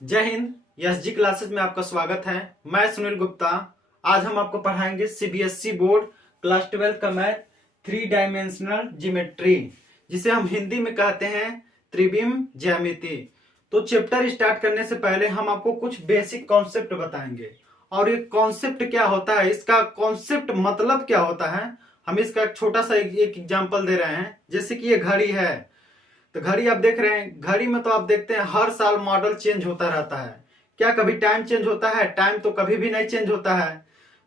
जय Hind. SG classes में आपका स्वागत है। मैं सुनील गुप्ता। आज हम आपको पढ़ाएंगे सीबीएसई बोर्ड क्लास 12 का मैथ 3 डायमेंशनल ज्योमेट्री, जिसे हम हिंदी में कहते हैं त्रिविम ज्यामिति। तो चैप्टर स्टार्ट करने से पहले हम आपको कुछ बेसिक कॉन्सेप्ट बताएंगे और ये कॉन्सेप्ट क्या होता है, इसका कॉन्सेप्ट मतलब क्या होता है। हम इसका एक छोटा सा एक एग्जाम्पल दे रहे हैं। जैसे कि ये घड़ी है, तो घड़ी आप देख रहे हैं। घड़ी में तो आप देखते हैं हर साल मॉडल चेंज होता रहता है। क्या कभी टाइम चेंज होता है? टाइम तो कभी भी नहीं चेंज होता है।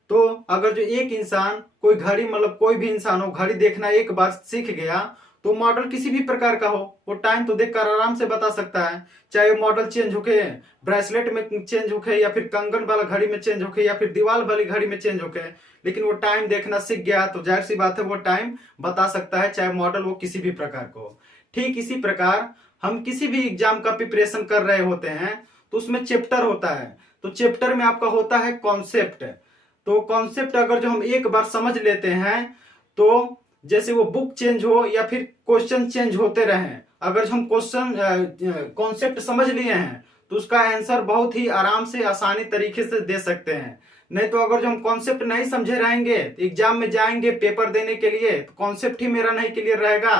तो अगर जो एक इंसान कोई घड़ी मतलब कोई भी इंसान हो, घड़ी देखना एक बार सीख गया तो मॉडल किसी भी प्रकार का हो, वो टाइम तो देखकर आराम से बता सकता है। चाहे वो मॉडल चेंज होके ब्रेसलेट में चेंज होके, या फिर कंगन वाला घड़ी में चेंज होके, या फिर दीवार वाली घड़ी में चेंज होके, लेकिन वो टाइम देखना सीख गया तो जाहिर सी बात है वो टाइम बता सकता है, चाहे मॉडल वो किसी भी प्रकार का हो। ठीक इसी प्रकार हम किसी भी एग्जाम का प्रिपरेशन कर रहे होते हैं तो उसमें चैप्टर होता है। तो चैप्टर में आपका होता है कॉन्सेप्ट। तो कॉन्सेप्ट अगर जो हम एक बार समझ लेते हैं तो जैसे वो बुक चेंज हो या फिर क्वेश्चन चेंज होते रहे, अगर हम क्वेश्चन कॉन्सेप्ट समझ लिए हैं तो उसका आंसर बहुत ही आराम से आसानी तरीके से दे सकते हैं। नहीं तो अगर जो हम कॉन्सेप्ट नहीं समझे रहेंगे तो एग्जाम में जाएंगे पेपर देने के लिए तो कॉन्सेप्ट ही मेरा नहीं क्लियर रहेगा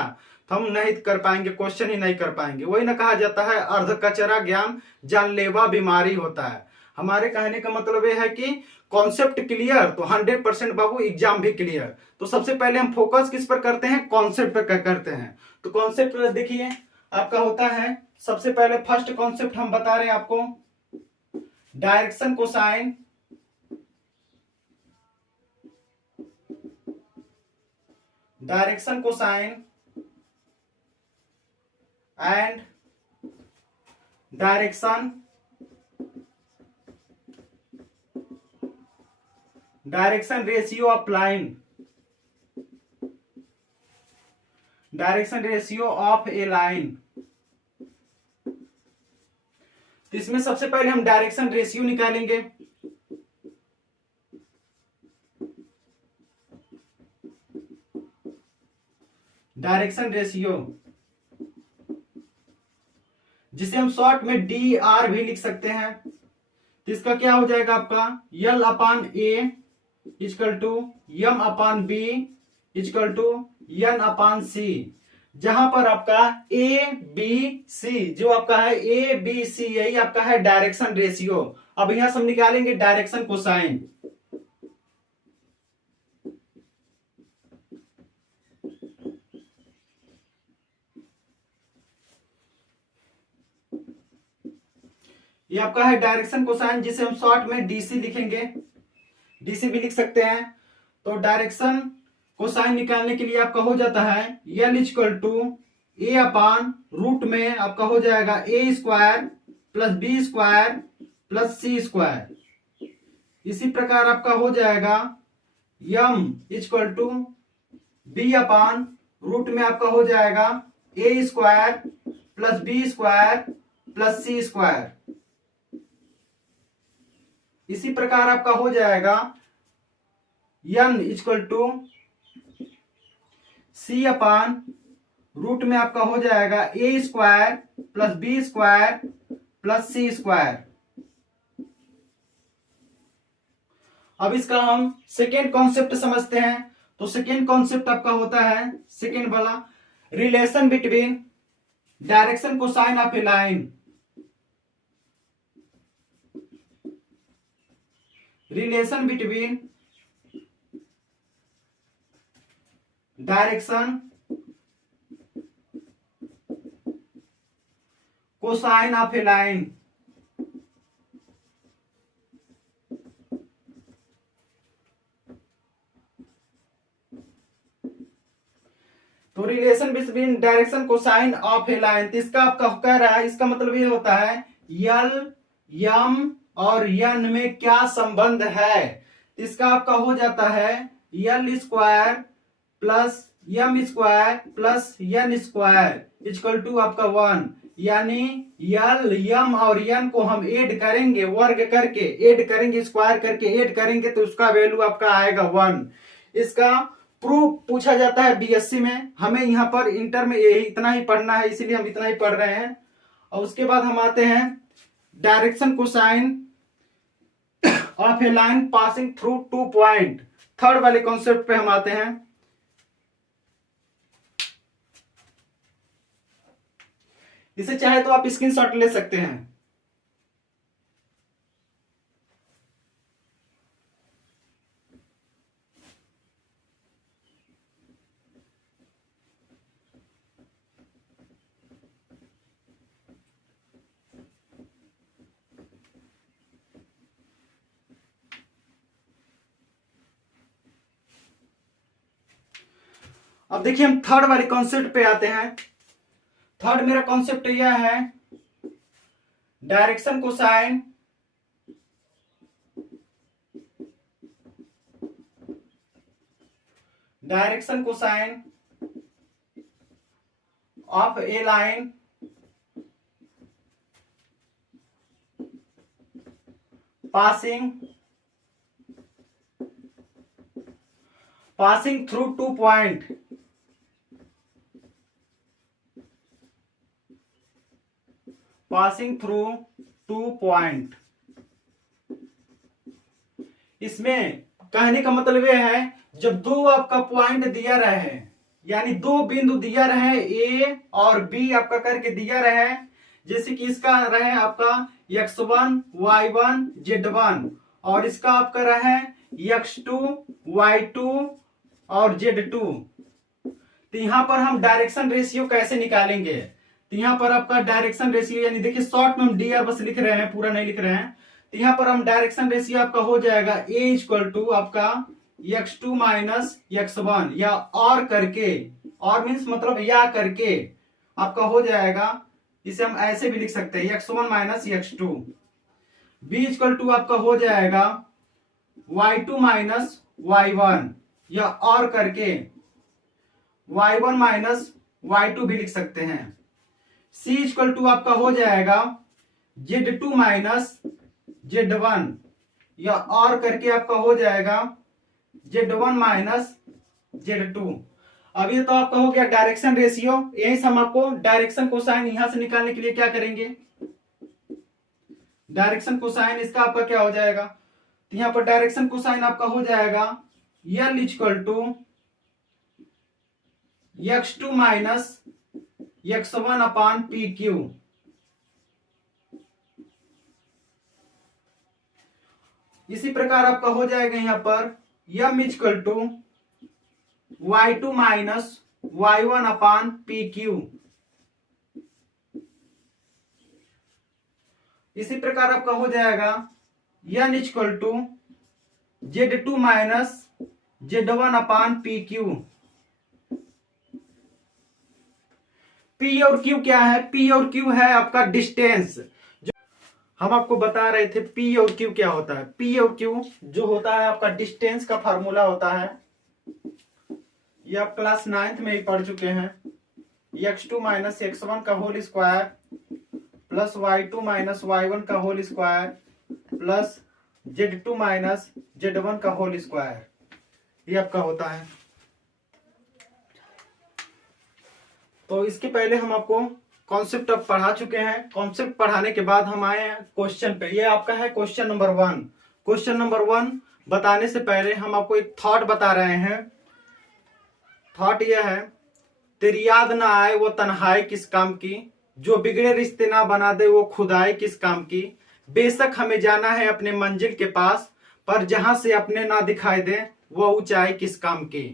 तो हम नहीं कर पाएंगे, क्वेश्चन ही नहीं कर पाएंगे। वही ना कहा जाता है अर्ध कचरा ज्ञान जानलेवा बीमारी होता है। हमारे कहने का मतलब यह है कि कॉन्सेप्ट क्लियर तो 100% बाबू एग्जाम भी क्लियर। तो सबसे पहले हम फोकस किस पर करते हैं? कॉन्सेप्ट पर करते हैं। तो कॉन्सेप्ट देखिए आपका होता है, सबसे पहले फर्स्ट कॉन्सेप्ट हम बता रहे हैं आपको, direction cosine direction cosine and direction ratio of line, direction ratio of a line. तो इसमें सबसे पहले हम डायरेक्शन रेशियो निकालेंगे। डायरेक्शन रेशियो जिसे हम शॉर्ट में डी आर भी लिख सकते हैं। तो इसका क्या हो जाएगा आपका l upon a equal to m upon b equal to n upon c, जहां पर आपका ए बी सी जो आपका है ए बी सी यही आपका है डायरेक्शन रेशियो। अब यहां से हम निकालेंगे डायरेक्शन कोसाइन। ये आपका है डायरेक्शन कोसाइन जिसे हम शॉर्ट में डीसी लिखेंगे, डीसी भी लिख सकते हैं। तो डायरेक्शन कोसाइन निकालने के लिए आपका हो जाता है l equal to a upon root में आपका हो जाएगा a square plus b square plus c square. इसी प्रकार आपका हो जाएगा m equal to b upon root में आपका हो जाएगा a square plus b square plus c square. इसी प्रकार आपका हो जाएगा n equal to c upon root में आपका हो जाएगा a square plus b square plus c square. अब इसका हम सेकेंड कॉन्सेप्ट समझते हैं। तो सेकेंड कॉन्सेप्ट आपका होता है सेकेंड वाला, relation between direction cosine of a line, relation between direction cosine of a line. तो relation between direction cosine of a line, तो इसका आपका कह रहा है, इसका मतलब ये होता है यल यम और यन में क्या संबंध है। इसका आपका हो जाता है L square plus M square plus N square equal to आपका 1, यानी यल यम और यन को हम ऐड करेंगे, वर्ग करके ऐड करेंगे, स्क्वायर करके ऐड करेंगे तो उसका वैल्यू आपका आएगा 1। इसका प्रूफ पूछा जाता है बीएससी में। हमें यहाँ पर इंटर में यही इतना ही पढ़ना है, इसीलिए हम इतना ही पढ़ रहे हैं। और उसके बाद हम आते हैं direction cosine of a line passing through 2 point. Third वाले कॉन्सेप्ट पे हम आते हैं। इसे चाहे तो आप स्क्रीनशॉट ले सकते हैं। अब देखिए हम थर्ड वाले कॉन्सेप्ट पे आते हैं। थर्ड मेरा कॉन्सेप्ट यह है, direction cosine of a line passing through 2 point. Passing through 2 point. इसमें कहने का मतलब यह है, जब दो आपका पॉइंट दिया रहे, यानी दो बिंदु दिया रहे ए और बी आपका करके दिया रहे, जैसे कि इसका रहे आपका x1 y1 z1 और इसका आपका रहे x2 y2 और z2। तो यहां पर हम डायरेक्शन रेशियो कैसे निकालेंगे? तो यहाँ पर आपका डायरेक्शन रेशियो, यानी देखिए शॉर्ट में हम dr बस लिख रहे हैं, पूरा नहीं लिख रहे हैं। तो यहाँ पर हम डायरेक्शन रेशियो आपका हो जाएगा a इक्वल टू आपका x2 माइनस x1, या और करके, और मीन्स मतलब या करके आपका हो जाएगा। इसे हम ऐसे भी लिख सकते हैं x1 minus x2। b equal to आपका हो जाएगा y2 माइनस y1, या और करके y1 माइनस y2 भी लिख सकते हैं। c इक्वल टू आपका हो जाएगा z2 माइनस z1, या और करके आपका हो जाएगा z1 माइनस z2। अब ये तो आपका हो गया डायरेक्शन रेशियो। यही से हम आपको डायरेक्शन कोसाइन यहां से निकालने के लिए क्या करेंगे, डायरेक्शन कोसाइन इसका आपका क्या हो जाएगा? तो यहां पर डायरेक्शन कोसाइन आपका हो जाएगा L equal to x2 minus x1 upon PQ। इसी प्रकार आपका हो जाएगा यहां पर M equal to y2 minus y1 upon PQ। इसी प्रकार आपका हो जाएगा N equal to Z2 minus Z1 upon PQ। P और Q क्या है? P और Q है आपका डिस्टेंस। जो हम आपको बता रहे थे P और Q क्या होता है। P और Q जो होता है आपका डिस्टेंस का फार्मूला होता है। ये आप क्लास 9th में ही पढ़ चुके हैं। x2 माइनस x1 का whole square plus y2 minus y1 का whole square plus z2 minus z1 का होल स्क्वायर, ये आपका होता है। तो इसके पहले हम आपको कॉन्सेप्ट अब पढ़ा चुके हैं। कॉन्सेप्ट पढ़ाने के बाद हम आए हैं क्वेश्चन पे। ये आपका है क्वेश्चन नंबर 1। क्वेश्चन नंबर 1 बताने से पहले हम आपको एक थॉट बता रहे हैं। थॉट यह है, तेरी याद ना आए वो तन्हाई किस काम की, जो बिगड़े रिश्ते ना बना दे वो खुदाई किस काम की। बेशक हमें जाना है अपने मंजिल के पास, पर जहां से अपने ना दिखाई दे वो ऊंचाई किस काम की।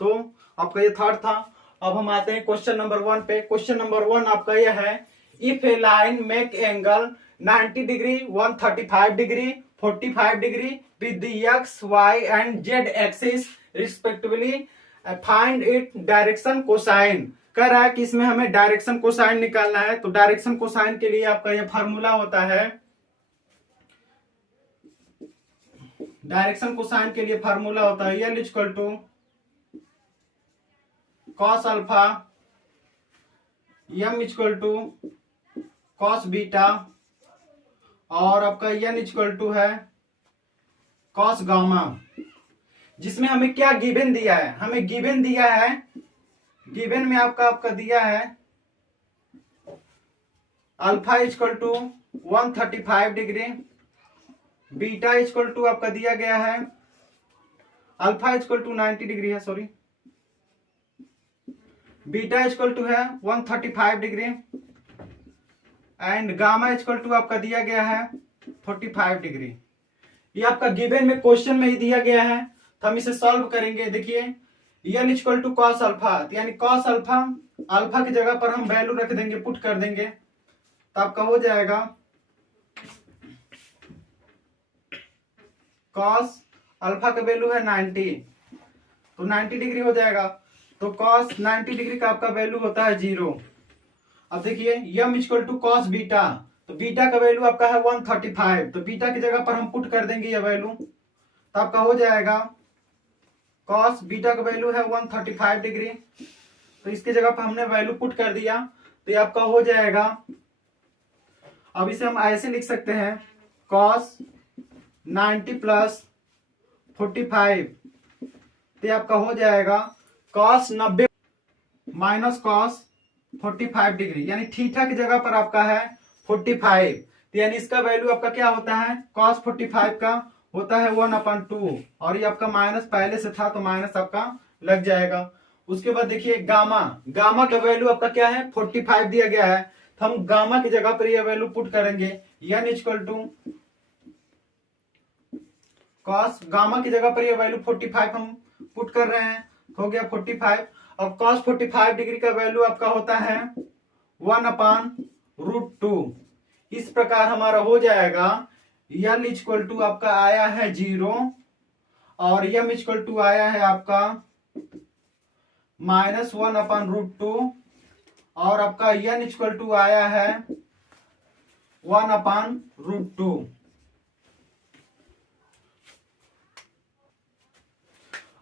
तो आपका ये थॉट था। अब हम आते हैं क्वेश्चन नंबर 1 पे। क्वेश्चन नंबर 1 आपका यह है, if a line make angle 90 degree 135 degree 45 degree with the x y and z axis respectively, find it direction cosine. कह रहा है कि इसमें हमें डायरेक्शन कोसाइन निकालना है। तो डायरेक्शन कोसाइन के लिए आपका यह फार्मूला होता है। डायरेक्शन कोसाइन के लिए फार्मूला होता है L equal to cos alpha, M equal to cos beta, और आपका N इक्वल टू है कॉस गामा। जिसमें हमें क्या गिवन दिया है, हमें गिवन दिया है, गिवन में आपका दिया है alpha equal to 135 degree, beta equal to आपका दिया गया है, अल्फा इक्वल टू 90 डिग्री है, सॉरी, बीटा इक्वल टू है 135 degree and gamma equal to आपका दिया गया है 45 डिग्री। ये आपका गिवन में क्वेश्चन में ही दिया गया है, तो हम इसे सॉल्व करेंगे। देखिए L equal to cos alpha, यानी कॉस अल्फा, अल्फा की जगह पर हम वैल्यू रख देंगे, पुट कर देंगे, तो आपका हो जाएगा कॉस अल्फा का वैल्यू है 90, तो 90 डिग्री हो जाएगा, तो कॉस 90 डिग्री का आपका वैल्यू होता है 0। अब देखिए यम इक्वल टू कॉस बीटा, तो बीटा का वैल्यू आपका है 135, तो बीटा की जगह पर हम पुट कर देंगे ये वैल्यू, तो आपका हो जाएगा कॉस बीटा का वैल्यू है 135 डिग्री, तो इसकी जगह पर हमने वैल्यू पुट कर दिया, तो ये आपका हो जाएगा, अब इसे हम ऐसे लिख सकते हैं कॉस 90 प्लस 45, तो आपका हो जाएगा कॉस 90 माइनस कॉस 45 डिग्री, यानी थीटा की जगह पर आपका है 45, तो यानी इसका वैल्यू आपका क्या होता है, कॉस 45 का होता है 1/2, और ये आपका माइनस पहले से था तो माइनस आपका लग जाएगा। उसके बाद देखिए गामा, गामा का वैल्यू आपका क्या है 45 दिया गया है, तो हम गामा की जगह पर ये वैल्यू पुट करेंगे, N equal to cos, gamma की जगह पर ये वैल्यू 45 हम पुट कर रहे हैं, हो गया 45। अब कॉस 45 डिग्री का वैल्यू आपका होता है 1/√2, इस प्रकार हमारा हो जाएगा एल इक्वल टू आपका आया है 0 और एम इक्वल टू आया है आपका -1/√2 और आपका एन इक्वल टू आया है 1/√2।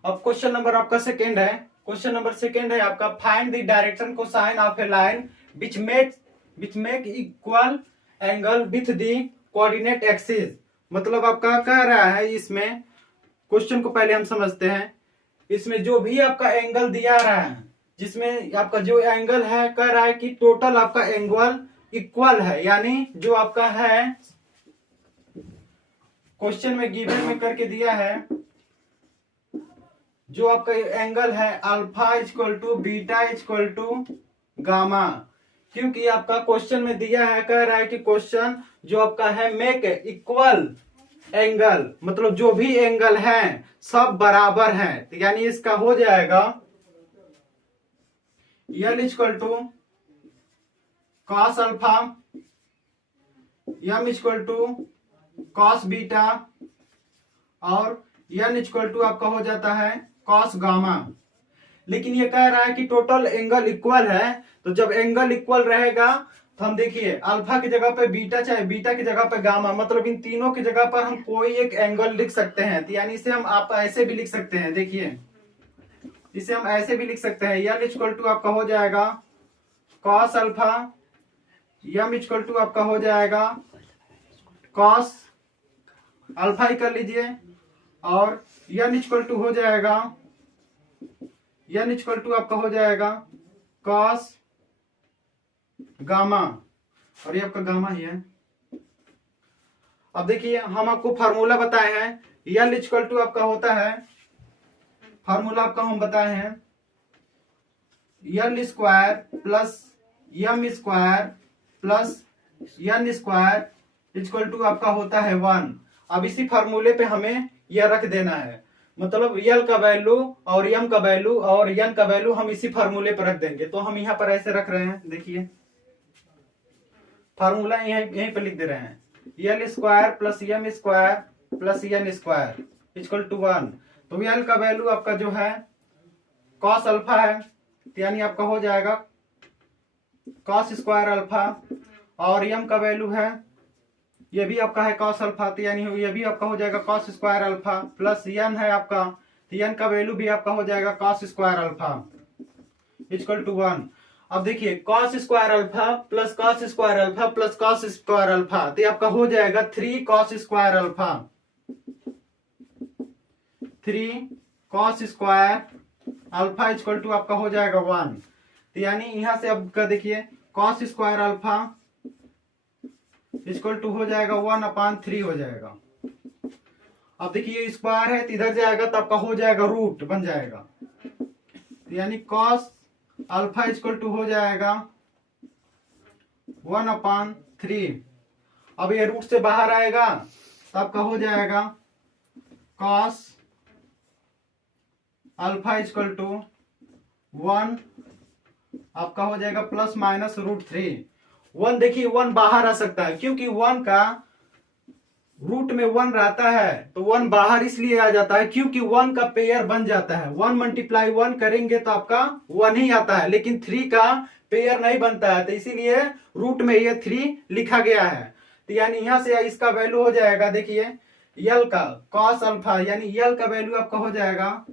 अब क्वेश्चन नंबर आपका सेकेंड है, क्वेश्चन नंबर सेकेंड है आपका find the direction cosine of a line which make equal angle with the coordinate axis. मतलब आपका कह रहा है, इसमें क्वेश्चन को पहले हम समझते हैं, इसमें जो भी आपका एंगल दिया रहा है, जिसमें आपका जो एंगल है कह रहा है कि टोटल आपका एंगल इक्वल है, यानी जो आपका है क्वेश्चन में गिवन में करके दिया है, जो आपका एंगल है alpha equal to beta equal to gamma, क्योंकि आपका क्वेश्चन में दिया है, कह रहा है कि क्वेश्चन जो आपका है मेक इक्वल एंगल, मतलब जो भी एंगल है सब बराबर है, तो यानी इसका हो जाएगा L equal to cos alpha, M equal to cos beta और एन इक्वल टू आपका हो जाता है कॉस गामा। लेकिन ये कह रहा है कि टोटल एंगल इक्वल है, तो जब एंगल इक्वल रहेगा तो हम देखिए अल्फा की जगह पे बीटा, चाहे बीटा की जगह पे गामा, मतलब इन तीनों की जगह पर हम कोई एक एंगल लिख सकते हैं, तो यानी इसे हम आप ऐसे भी लिख सकते हैं, देखिए इसे हम ऐसे भी लिख सकते हैं, एल इक्वल टू आपका हो जाएगा cos alpha, M equal to आपका हो जाएगा कॉस अल्फा ही कर लीजिए, और एन इक्वल टू हो जाएगा, एन इक्वल टू आपका हो जाएगा कॉस गामा, और ये आपका गामा ही है। अब देखिए हम आपको फार्मूला बताए हैं, एल इक्वल टू आपका होता है, फार्मूला आपका हम बताए हैं L square plus M square plus N square equal to आपका होता है 1। अब इसी फार्मूले पे हमें यह रख देना है, मतलब एल का वैल्यू और एम का वैल्यू और एन का वैल्यू हम इसी फार्मूले पर रख देंगे, तो हम यहाँ पर ऐसे रख रहे हैं, देखिए फार्मूला यहीं पे लिख दे रहे हैं, L square plus M square plus N square equal to 1। तो एल का वैल्यू आपका जो है कॉस अल्फा है, यानी आपका हो जाएगा कॉस स्क्वायर अल्फा, और एम का वैल्यू है, ये भी आपका है कॉस अल्फा, तो यानी ये भी आपका हो जाएगा cos square alpha, plus N है आपका, तो एन का वैल्यू भी आपका हो जाएगा cos square alpha equal to 1। अब देखिए cos square alpha plus cos square alpha plus cos square alpha, तो आपका हो जाएगा 3 cos square alpha, 3 cos square alpha equal to आपका हो जाएगा 1। तो यानी यहां से आपका देखिए cos square alpha equal to हो जाएगा 1/3 हो जाएगा। अब देखिए स्क्वायर है तो इधर जाएगा तो आपका हो जाएगा रूट बन जाएगा, तो यानी कॉस अल्फा इक्वल टू हो जाएगा 1/3। अब ये रूट से बाहर आएगा तो आपका हो जाएगा कॉस अल्फा इक्वल टू 1, आपका हो जाएगा प्लस माइनस √3। 1 देखिए 1 बाहर आ सकता है क्योंकि 1 का रूट में 1 रहता है, तो 1 बाहर इसलिए आ जाता है क्योंकि 1 का पेयर बन जाता है। 1 मल्टीप्लाई 1 करेंगे तो आपका 1 ही आता है, लेकिन 3 का पेयर नहीं बनता है, तो इसीलिए रूट में ये 3 लिखा गया है। तो यानी यहां से इसका वैल्यू हो जाएगा, देखिए यल का कॉस अल्फा, यानी यल का वैल्यू आपका हो जाएगा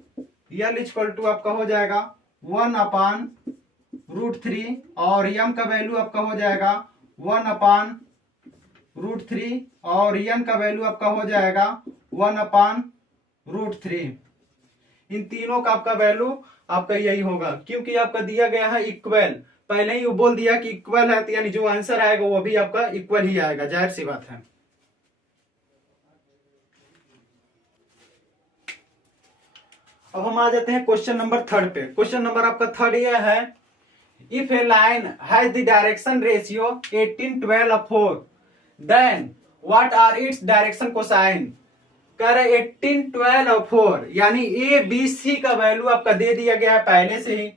यल इक्वल टू आपका हो जाएगा 1/√3 और यम का वैल्यू आपका हो जाएगा 1/√3 और यन का वैल्यू आपका हो जाएगा 1/√3। इन तीनों का आपका वैल्यू आपका यही होगा क्योंकि आपका दिया गया है इक्वल, पहले ही वो बोल दिया कि इक्वल है, तो यानी जो आंसर आएगा वो भी आपका इक्वल ही आएगा, जाहिर सी बात है। अब हम आ जाते हैं क्वेश्चन नंबर 3 पे। क्वेश्चन नंबर आपका 3 यह है, if a line has the direction ratio 18:12:4 then what are its direction cosine. कह रहे 18:12:4, यानी ए बी सी का वैल्यू आपका दे दिया गया है पहले से ही।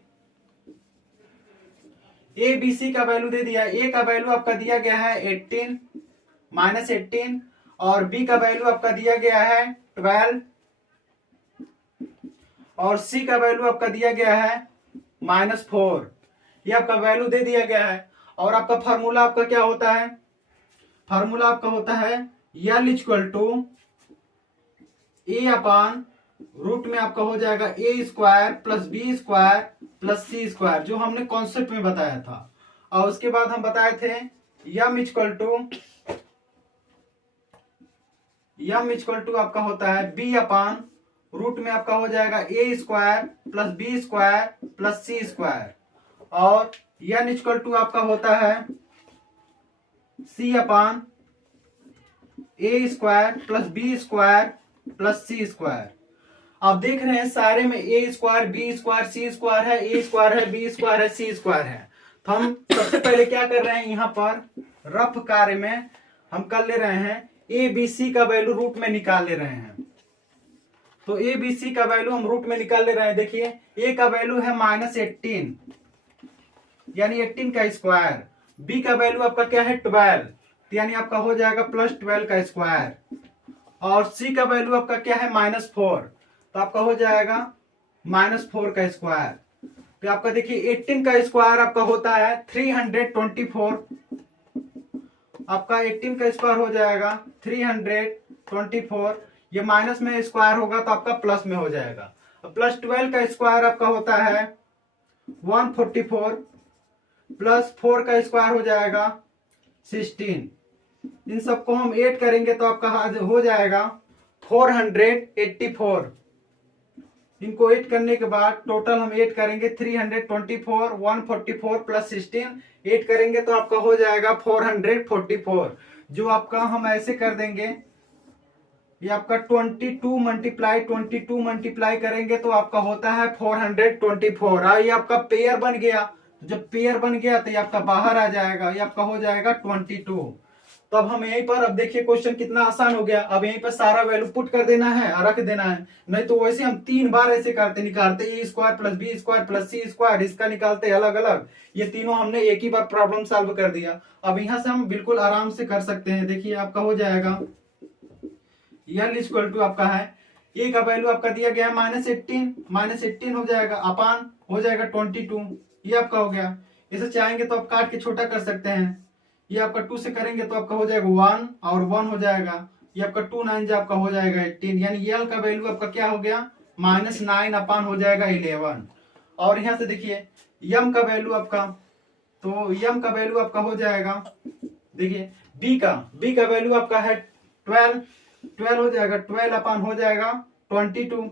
ए बी सी का वैल्यू दे दिया, ए का वैल्यू आपका दिया गया है 18 -18 और बी का वैल्यू आपका दिया गया है 12 और सी का वैल्यू आपका दिया गया है -4। ये आपका वैल्यू दे दिया गया है और आपका फार्मूला आपका क्या होता है, फार्मूला आपका होता है यल इक्वल टू A/रूट में आपका हो जाएगा A² plus B² plus C², जो हमने कॉन्सेप्ट में बताया था। और उसके बाद हम बताए थे यम इक्वल टू आपका होता है B/रूट में आपका हो जाएगा A² plus B² plus C² और n इक्वल टू आपका होता है C/A² plus B² plus C²। आप देख रहे हैं सारे में A², B², C² है, A² है, B² है, C² है। तो हम सबसे पहले क्या कर रहे हैं, यहाँ पर रफ कार्य में हम कर ले रहे हैं ABC का वैल्यू रूट में निकाल ले रहे हैं। तो ABC का वैल्यू हम रूट में निकाल ले रहे हैं। देखिए A का वैल्यू है -18 यानी 18 का स्क्वायर, B का वैल्यू आपका क्या है 12 यानी आपका हो जाएगा +12 का स्क्वायर और C का वैल्यू आपका क्या है -4 तो आपका हो जाएगा -4 का स्क्वायर। तो आपका देखिए 18 का स्क्वायर आपका होता है 324, आपका 18 का स्क्वायर हो जाएगा 324, ये माइनस में स्क्वायर होगा तो आपका प्लस में हो जाएगा। +12 का स्क्वायर आपका होता है 144 प्लस 4 का स्क्वायर हो जाएगा 16। इन सबको हम ऐड करेंगे तो आपका हो जाएगा 484। इनको ऐड करने के बाद टोटल हम ऐड करेंगे 324, 144 प्लस 16 ऐड करेंगे तो आपका हो जाएगा 444। जो आपका हम ऐसे कर देंगे, ये आपका 22 मल्टीप्लाई करेंगे तो आपका होता है 424। ये आपका पेयर बन गया, जब पेयर बन गया तो ये आपका बाहर आ जाएगा, ये आपका हो जाएगा 22। तो अब हम यहीं पर, अब देखिए क्वेश्चन कितना आसान हो गया। अब यहीं पर सारा वैल्यू पुट कर देना है और रख देना है, नहीं तो वैसे हम 3 बार ऐसे करते निकालते A² plus B² plus C², इसका निकालते अलग अलग। ये तीनों हमने एक ही बार प्रॉब्लम सॉल्व कर दिया। अब यहाँ से हम बिल्कुल आराम से कर सकते हैं। देखिए आपका हो जाएगा यल इक्वल टू आपका है A का वैल्यू आपका दिया गया है -18 हो जाएगा अपान हो जाएगा 22, ये आपका हो गया। इसे चाहेंगे तो आप काट के छोटा कर सकते हैं, ये आपका 2 से करेंगे तो आपका हो जाएगा 1 और 1 हो जाएगा, ये आपका 2 9 जो आपका हो जाएगा 18, यानी यल का वैल्यू आपका क्या हो गया -9 अपान हो जाएगा 11। और यहाँ से देखिए यम का वैल्यू आपका, तो यम का वैल्यू आपका हो जाएगा, देखिए बी का वैल्यू आपका है 12 हो जाएगा, 12 अपान हो जाएगा 22।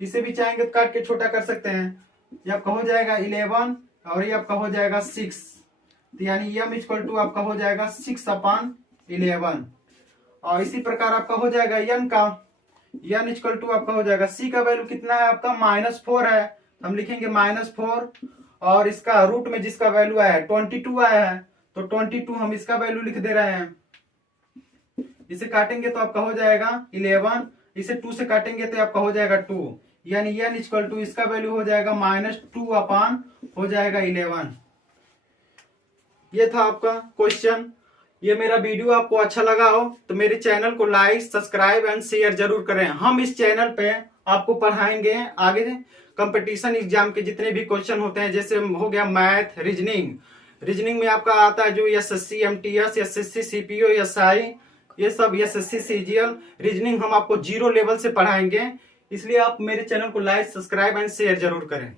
इसे भी चाहेंगे तो काट के छोटा कर सकते हैं, ये आपका हो जाएगा 11 और ये आपका हो जाएगा 6, तो यानी यम इक्वल टू आपका हो जाएगा 6 अपान 11। और इसी प्रकार आपका हो जाएगा n का, n इक्वल टू आपका हो जाएगा c का वैल्यू कितना है आपका -4 है, हम लिखेंगे -4, और इसका रूट में जिसका वैल्यू आया है 22 आया है, तो 22 हम इसका वैल्यू लिख दे रहे हैं। इसे काटेंगे तो आपका हो जाएगा 11, इसे 2 से काटेंगे तो आपका हो जाएगा 2, यानी n इक्वल टू इसका वैल्यू हो जाएगा -2 अपान हो जाएगा 11। ये था आपका क्वेश्चन। ये मेरा वीडियो आपको अच्छा लगा हो तो मेरे चैनल को लाइक, सब्सक्राइब एंड शेयर जरूर करें। हम इस चैनल पे आपको पढ़ाएंगे आगे कंपटीशन एग्जाम के जितने भी क्वेश्चन होते हैं, जैसे हो गया मैथ, रीजनिंग में आपका आता है जो SSC MTS, SSC CPO, SI, ये सब एसएससी सीजीएल रीजनिंग हम आपको 0 लेवल से पढ़ाएंगे। इसलिए आप मेरे चैनल को लाइक, सब्सक्राइब एंड शेयर जरूर करें।